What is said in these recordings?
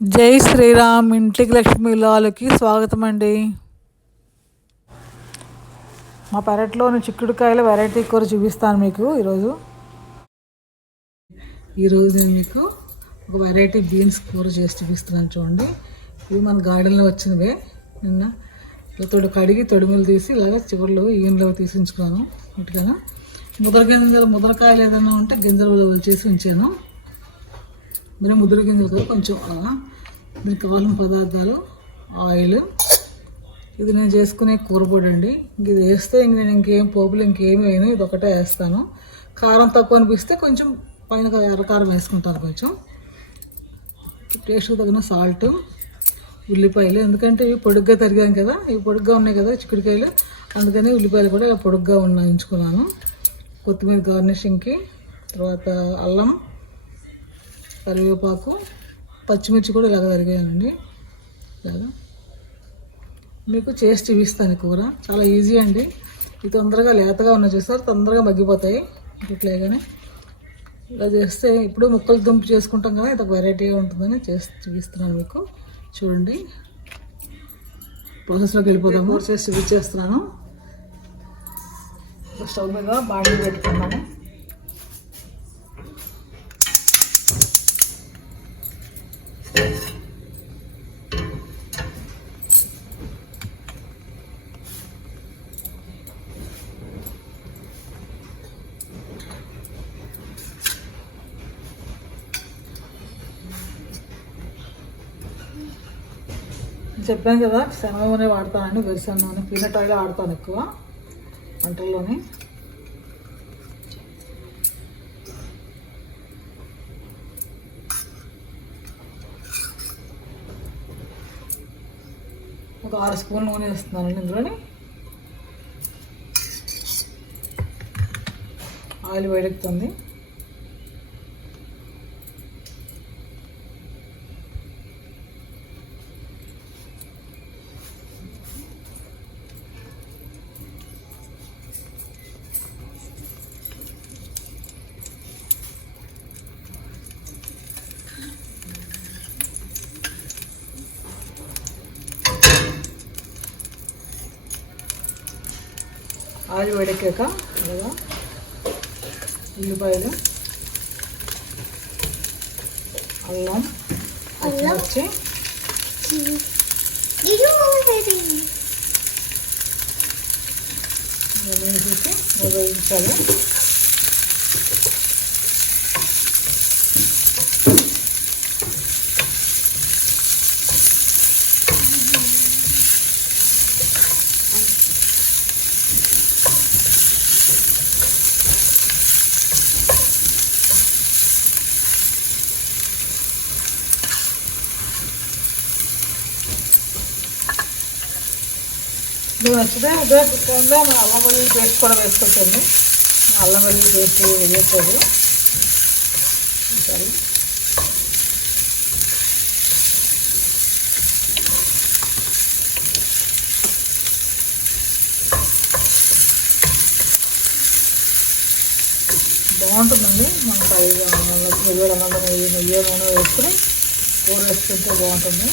జై శ్రీరామ్. ఇంటికి లక్ష్మి లాలకి స్వాగతం అండి. మా పెరట్లోని చిక్కుడుకాయల వెరైటీ కూర చూపిస్తాను మీకు ఈరోజు. నేను మీకు ఒక వెరైటీ బీన్స్ కూర చేసి చూపిస్తున్నాను చూడండి. ఇవి మన గార్డెన్లో వచ్చినవే. నిన్న తొడి కడిగి తొడిమలు తీసి ఇలాగ చివరిలో ఈయనలో తీసి ఉంచుకున్నాను. ఇటుకన ముదరకాయలు ఏదైనా ఉంటే గింజలు చేసి ఉంచాను. మరి ముద్ర గింజలు కదా కొంచెం దీనికి కావాల్సిన పదార్థాలు ఆయిల్, ఇది నేను చేసుకునే కూరపొడి అండి. ఇది వేస్తే నేను ఇంకేం పోపులు ఇంకేమి వేయను, ఇది ఒకటే వేస్తాను. కారం తక్కువ అనిపిస్తే కొంచెం పైన ఎర్రకారం వేసుకుంటాను. కొంచెం టేస్ట్కి తగిన సాల్ట్, ఉల్లిపాయలు, ఎందుకంటే ఇవి పొడుగ్గా తరిగాం కదా, ఇవి పొడుగ్గా ఉన్నాయి కదా చిక్కుడుకాయలు, అందుకని ఉల్లిపాయలు కూడా ఇలా పొడుగ్గా ఉంచుకున్నాను. కొత్తిమీర గార్నిషింగ్కి, తర్వాత అల్లం, కరివేపాకు, పచ్చిమిర్చి కూడా ఇలాగ తరిగానండి. ఇలాగా మీకు చేసి చూపిస్తాను. కూర చాలా ఈజీ అండి. ఇది తొందరగా లేతగా ఉన్న చూస్తారు, తొందరగా మగ్గిపోతాయి. ఇట్లాగానే ఇలా చేస్తే ఇప్పుడు ముక్కలు దుంపు చేసుకుంటాం కదా, ఇది ఒక వెరైటీగా ఉంటుందని చేసి చూపిస్తున్నాను మీకు. చూడండి, ప్రాసెస్లోకి వెళ్ళిపోతాము. కూర చేసి చూపించేస్తున్నాను. స్టవ్ మీద బాండీ పెట్టుకున్నాము. చెప్పాను కదా, శనగ నూనె వాడతానండి, వేరుశనగ నూనె. పీనట్ ఆయిల్ వాడతాను ఎక్కువ వంటల్లోని. ఒక 6 స్పూన్ల నూనె వేస్తున్నానండి ఇందులోని. ఆయిల్ వేడెక్కుతుంది. ఆయిల్ వేడెక్కాక అలాగా ఉల్లిపాయలు, అల్లం, పచ్చిమిర్చి, వేసేసి వేయించాలి. ఇది నచ్చితే ఇదే టైంలో మన అల్లం వెల్లుల్లి పేస్ట్ కూడా వేసుకోవచ్చండి. అల్లం వెల్లుల్లి పేస్ట్ వేయట్లేదు. సరే, బాగుంటుందండి. మన పైగా వెల్లుల్లి అన్నం నెయ్యి నూనె వేసుకుని కూర వేసుకుంటే బాగుంటుంది.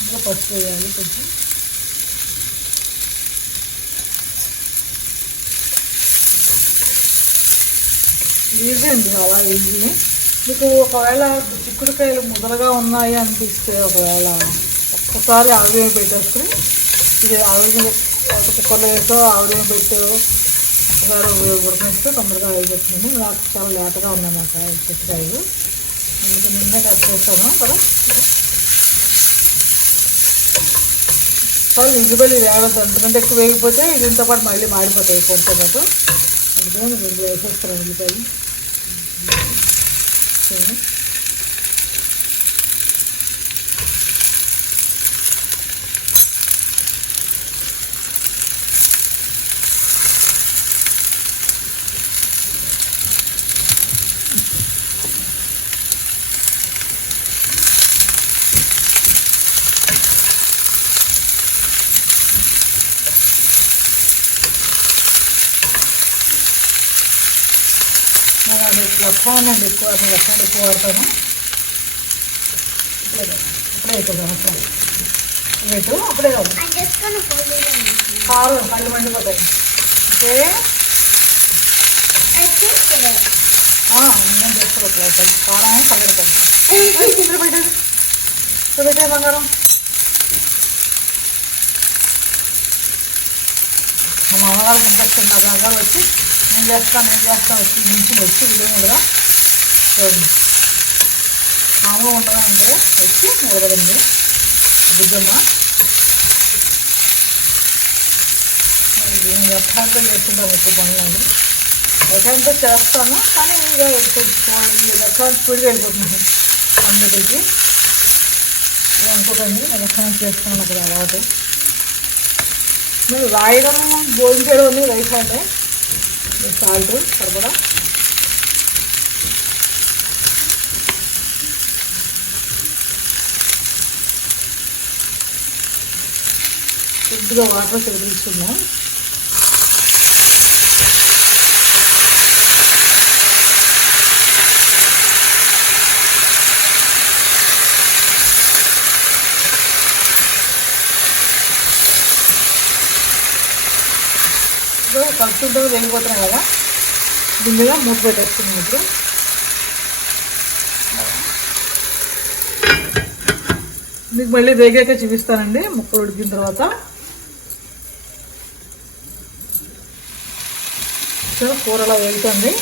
ఇంకా పసుపు వేయాలి కొంచెం. ఈజీ అండి, అలా ఈజీని. మీకు ఒకవేళ చిక్కుడుకాయలు ముదరగా ఉన్నాయి అనిపిస్తే ఒకవేళ ఒక్కసారి ఆవిరి పెట్టేసుకుని, ఇది ఆవిరి కుక్కర్లో వేసో ఆవిరి పెట్టో ఒకసారి ఉడకనిస్తే తొందరగా అయిపోతుంది. నాకు చాలా లేతగా ఉన్నాయన్నమాట ఈ చిక్కుడుకాయలు, అందుకు నిన్నే కట్ చేస్తాను కదా. చాలా ఇదిబలి వేయవద్దు, ఎందుకంటే ఎక్కువ వేగిపోతే దీంతో పాటు మళ్ళీ మాడిపోతాయి కొంచెం పాటు. అందుకని నేను వేసేస్తాను ఉల్లిపాయలు. నేను లక్షణం అండి ఎక్కువ లక్షణం ఎక్కువ వాడతాను. ఇప్పుడే అవుతుంది అవసరం రేటు అప్పుడే కాదు కారు కళ్ళు మండిపోతాయి. ఓకే నేను చేసుకోవట్లేదు కారం పల్లెడుతుంది పెట్టే బంగారం. మా మామగారికి ఇంట్రెస్ట్ ఉంది. మా దగ్గర వచ్చి నేను చేస్తాను వచ్చి నుంచి వచ్చి వీడియో ఉండగా చూడండి మామూలుగా ఉండగా అంటే వచ్చి నిలబడింది బుద్ధమ్మ. నేను ఎఫ్ఐఆర్తో చేస్తుంటాను ఎక్కువ పనులండి. ఎఫ్ఐఆర్తో చేస్తాను కానీ ఎఫ్ఐఆర్ స్పీడ్గా వెళ్ళిపోతున్నాను అందరికి. అనుకోకండి నేను ఎఫ్ఐఆర్ చేస్తాను అక్కడ అలవాటు. మీరు రాయడం భోజనం చేయడం అన్నీ రైట్ అంటే సాల్ట్ సరిపడా కొద్దిగా వాటర్ తీసుకుందాం. కలుపుతుంటే వెళ్ళిపోతున్నాయి కదా దీని మీద మూత పెట్టేస్తున్నాం. ఇప్పుడు మీకు మళ్ళీ వేగాక చూపిస్తానండి ముక్కలు ఉడికిన తర్వాత. కూర అలా వేగుతుంది.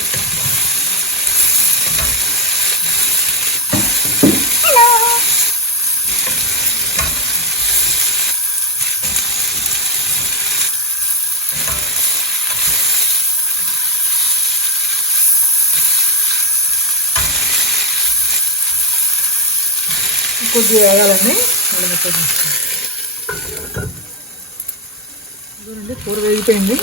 కొద్దిగా వేయాలండి. చూడండి కూర వేగిపోయింది.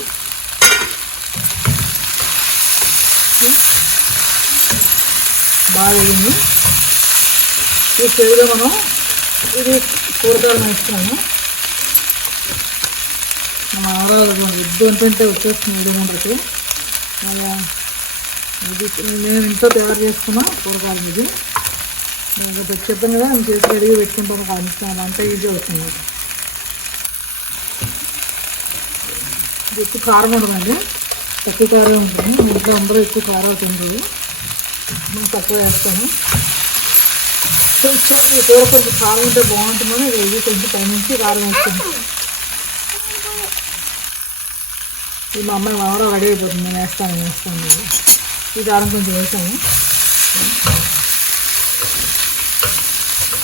బాగా వేగింది. ఈ స్టేజ్లో మనం ఇది కూరగాయలు వేస్తున్నాము. మన ఆరాధన వద్దు అంటుంటే వచ్చేస్తుంది 2-3 అలా. ఇది నేను ఇంట్లో తయారు చేసుకున్న కూరగాయలు. ఇది నేను చెప్పాను కదా నేను చేసి రెడీగా పెట్టుకుంటాను కానిస్తాను అంతా ఈజీ అవుతుంది. ఇది ఎక్కువ కారం ఉండదండి, తక్కువ కారం ఉంటుంది. ఇంట్లో అందరూ ఎక్కువ కారం తింటారు, నేను తక్కువ వేస్తాను. కొంచెం ఈ కూర కొంచెం కారం ఉంటే బాగుంటుందని ఇది కొంచెం పైనుంచి కారం వేస్తుంది. ఇది మా అమ్మాయి మామూలు రెడీ అయిపోతుంది. నేను వేస్తాను. ఈ కారం కొంచెం వేసాను.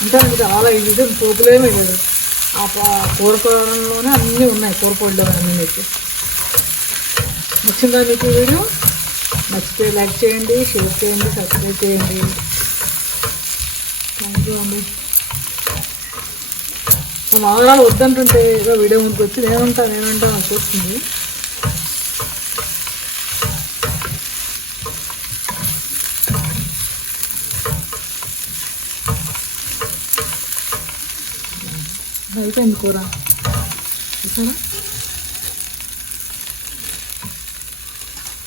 అంటే మీకు చాలా ఇది పోపులేమీ లేదు. ఆ కూరలోనే అన్నీ ఉన్నాయి, కూరపొడిలో అన్నీ. మీకు నచ్చిందా మీకు వీడియో? నచ్చితే లైక్ చేయండి, షేర్ చేయండి, సబ్స్క్రైబ్ చేయండి. థ్యాంక్ యూ అండి. మా మామూలు వద్దంటుంటే ఏదో వీడియో ముందుకు వచ్చి నేనంటా అని చూస్తుంది. అయిపోయింది కూర చూసారా.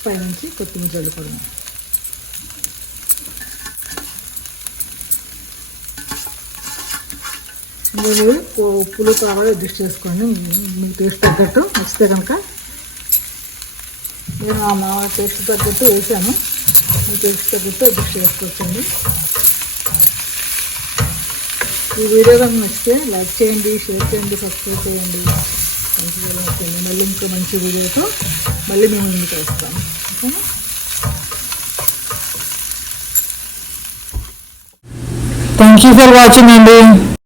పైనుంచి కొత్తిమీర చల్లుకోవడం. మీరు ఉప్పులు కావాలి అడ్జస్ట్ చేసుకోండి మీకు టేస్ట్ తగ్గట్టు. నచ్చితే కనుక నేను మా టేస్ట్ తగ్గట్టు వేసాను, మీ టేస్ట్ తగ్గట్టు అడ్జస్ట్ చేసుకోవచ్చండి. ఈ వీడియో కనుక నచ్చితే లైక్ చేయండి, షేర్ చేయండి, సబ్స్క్రైబ్ చేయండి. మళ్ళీ ఇంకో మంచి వీడియోతో మళ్ళీ మేము ముందుకు వస్తాము. ఓకేనా? థ్యాంక్ యూ ఫర్ వాచింగ్ అండి.